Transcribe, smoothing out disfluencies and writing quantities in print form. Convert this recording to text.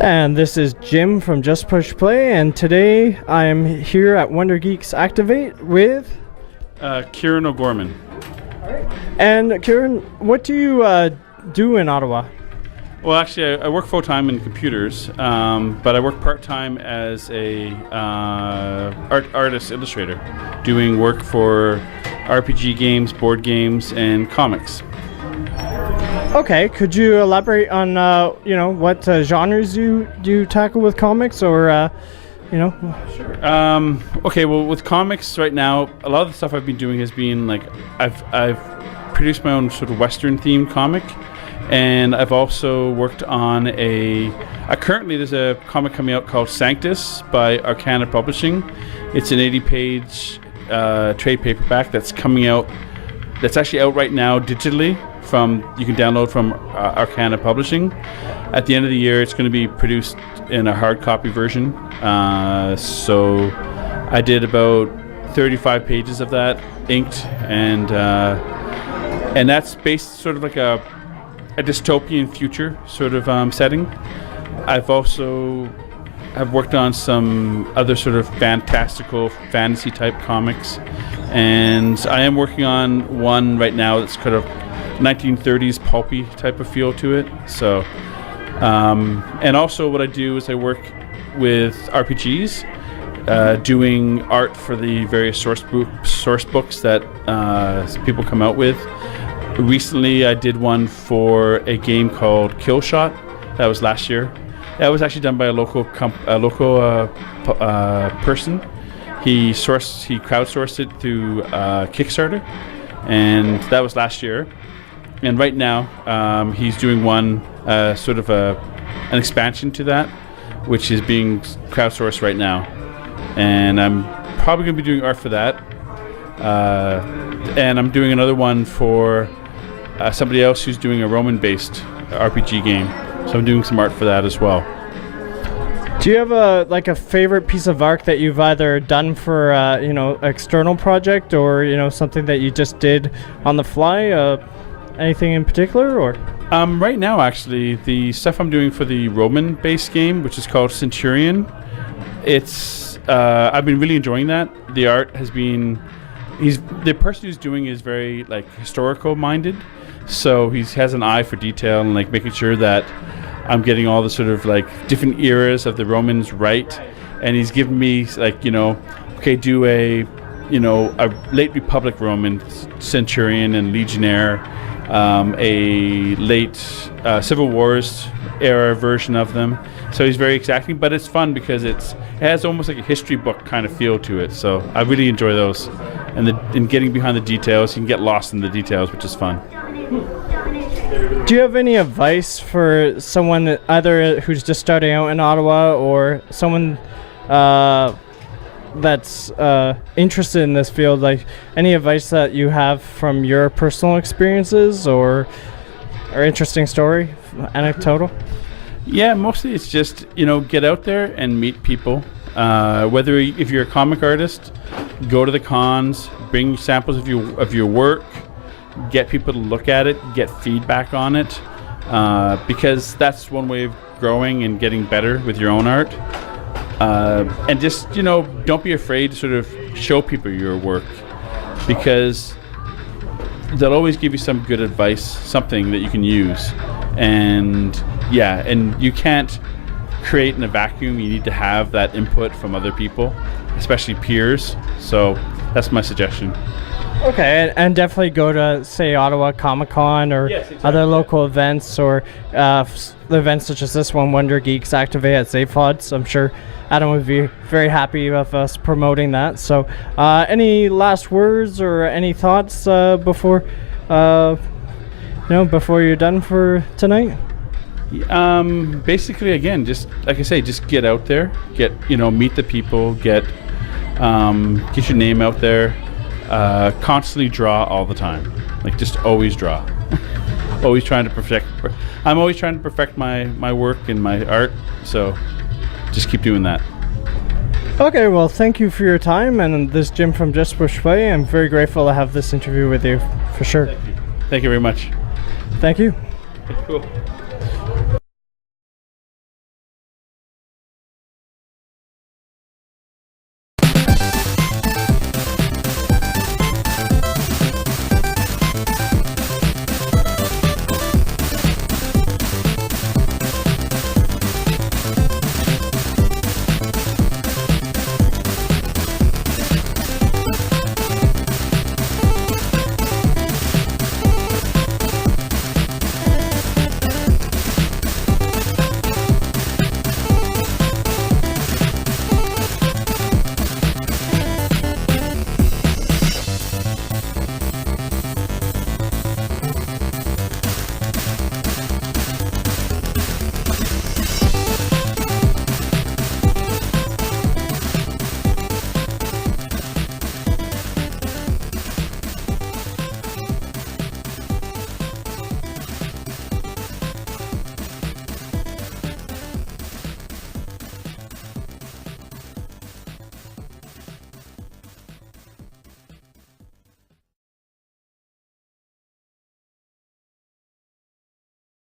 And this is Jim from Just Push Play, and today I am here at Wonder Geeks Activate with Kieron O'Gorman. And Kieron, what do you do in Ottawa? Well, actually, I work full-time in computers, but I work part-time as a artist illustrator, doing work for RPG games, board games, and comics. Okay, could you elaborate on what genres you tackle with comics, or Sure. Okay, well, with comics right now, a lot of the stuff I've been doing has been like I've produced my own sort of Western-themed comic. And I've also worked on currently there's a comic coming out called Sanctus by Arcana Publishing. It's an 80-page trade paperback that's coming out, that's actually out right now digitally, you can download from Arcana Publishing. At the end of the year, it's going to be produced in a hard copy version. So I did about 35 pages of that, inked, and that's based sort of like a dystopian future sort of setting. I've also worked on some other sort of fantastical fantasy type comics, and I am working on one right now that's kind of 1930s pulpy type of feel to it. So and also what I do is I work with RPGs, doing art for the various source books that people come out with. Recently, I did one for a game called Kill Shot. That was last year. That was actually done by a local person. He crowdsourced it through Kickstarter, and that was last year. And right now, he's doing one sort of an expansion to that, which is being crowdsourced right now. And I'm probably going to be doing art for that. And I'm doing another one for somebody else who's doing a Roman-based RPG game. So I'm doing some art for that as well. Do you have a favorite piece of art that you've either done for external project, or something that you just did on the fly? Anything in particular, or? Right now, actually, the stuff I'm doing for the Roman-based game, which is called Centurion, I've been really enjoying that. The art has been. The person who's doing is very historical minded, so he has an eye for detail and making sure that I'm getting all the sort of different eras of the Romans right. And he's given me okay, do a late Republic Roman centurion and legionnaire, a late Civil Wars era version of them. So he's very exacting, but it's fun because it has almost like a history book kind of feel to it. So I really enjoy those. And in getting behind the details, you can get lost in the details, which is fun. Do you have any advice for someone either who's just starting out in Ottawa, or someone that's interested in this field? Any advice that you have from your personal experiences, or interesting story, anecdotal? Yeah, mostly it's just get out there and meet people. If you're a comic artist, go to the cons, bring samples of your work, get people to look at it, get feedback on it, because that's one way of growing and getting better with your own art. And just don't be afraid to sort of show people your work, because they'll always give you some good advice, something that you can use. And you can't create in a vacuum. You need to have that input from other people, especially peers. So that's my suggestion. Okay, and definitely go to, say, Ottawa Comic-Con, or other local events, or events such as this one, Wonder Geeks Activate at Zaphods. I'm sure Adam would be very happy with us promoting that. So any last words or any thoughts before you're done for tonight? Basically, again, just like I say, just get out there, meet the people, get your name out there, constantly draw all the time. Just always draw. always trying to perfect. I'm always trying to perfect my work and my art. So just keep doing that. Okay, well, thank you for your time, and this Jim from Just Push Play. I'm very grateful to have this interview with you, for sure. Thank you very much. Thank you. Cool.